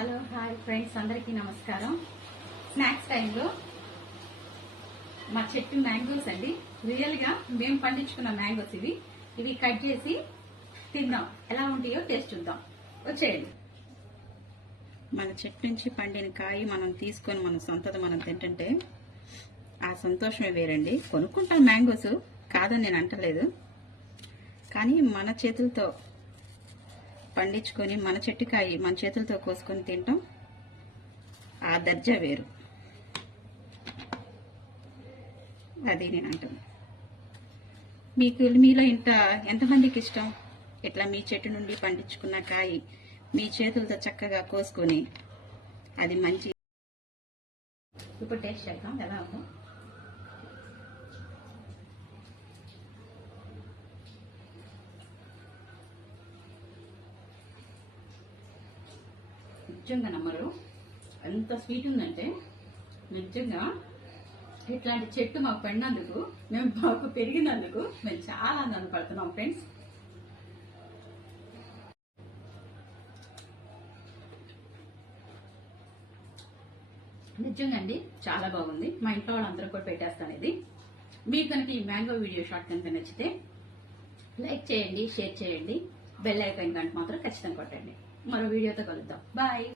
Hello hi friends, అందరికీ నమస్కారం. Snacks టైంలో మా చెట్టు మ్యాంగోస్ అండి. రియల్గా మేము పండించుకున్న మ్యాంగోస్ ఇవి కట్ చేసి తిందాం, ఎలా ఉంటాయో టేస్ట్ చూద్దాం. వచ్చేయండి. మన చెట్టు నుంచి పండిన కాయ మనం తీసుకొని మన సొంతది మనం తింటుంటే ఆ సంతోషమే వేరండి. కొనుక్కుంటాం మ్యాంగోస్, కాదని నేను అంటలేదు, కానీ మన చేతులతో పండించుకొని మన చెట్టుకాయ మన చేతులతో కోసుకొని తింటాం, ఆ దర్జా వేరు. అది నేను అంటాను. మీలో ఎంతమందికి ఇష్టం ఇట్లా మీ చెట్టు నుండి పండించుకున్న కాయ మీ చేతులతో చక్కగా కోసుకొని అది మంచి. ఇప్పుడు టేస్ట్ చేద్దాం ఎలా ఉందో. నిజంగా నమ్మరు, ఎంత స్వీట్ ఉందంటే. నిజంగా ఇట్లాంటి చెట్టు మాకు పడినందుకు, మాకు పెరిగినందుకు మేము చాలా ఆనందపడుతున్నాం ఫ్రెండ్స్. నిజంగా అండి, చాలా బాగుంది. మా ఇంట్లో వాళ్ళందరూ కూడా పెట్టేస్తాను ఇది. మీకు కనుక ఈ మ్యాంగో వీడియో షార్ట్ కనుక నచ్చితే లైక్ చేయండి, షేర్ చేయండి, బెల్ ఐకాన్ గంట మాత్రం ఖచ్చితంగా కొట్టండి. మరో వీడియోతో కలుద్దాం. బాయ్.